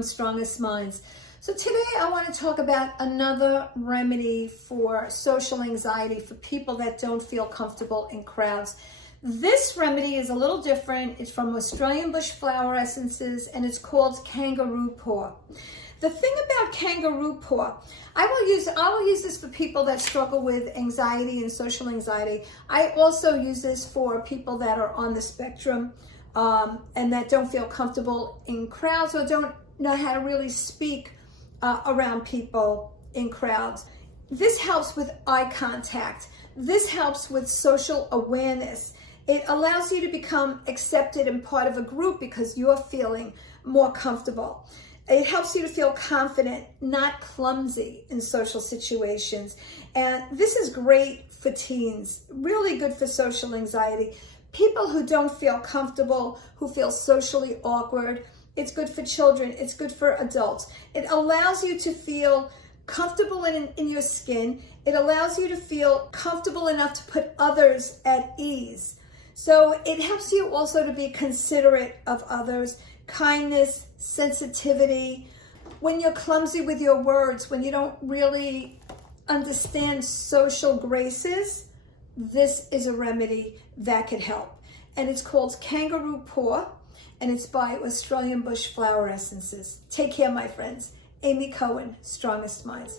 from Strongest Minds. So today I want to talk about another remedy for social anxiety for people that don't feel comfortable in crowds. This remedy is a little different. It's from Australian bush flower essences and it's called kangaroo paw. The thing about kangaroo paw, I will use this for people that struggle with anxiety and social anxiety. I also use this for people that are on the spectrum and that don't feel comfortable in crowds or don't know how to really speak around people in crowds. This helps with eye contact. This helps with social awareness. It allows you to become accepted and part of a group because you're feeling more comfortable. It helps you to feel confident, not clumsy in social situations. And this is great for teens, really good for social anxiety. People who don't feel comfortable, who feel socially awkward. It's good for children. It's good for adults. It allows you to feel comfortable in your skin. It allows you to feel comfortable enough to put others at ease. So it helps you also to be considerate of others, kindness, sensitivity. When you're clumsy with your words, when you don't really understand social graces, this is a remedy that could help. And it's called kangaroo paw, and it's by Australian bush flower essences. Take care, my friends. Amy Cohen, Strongest Minds.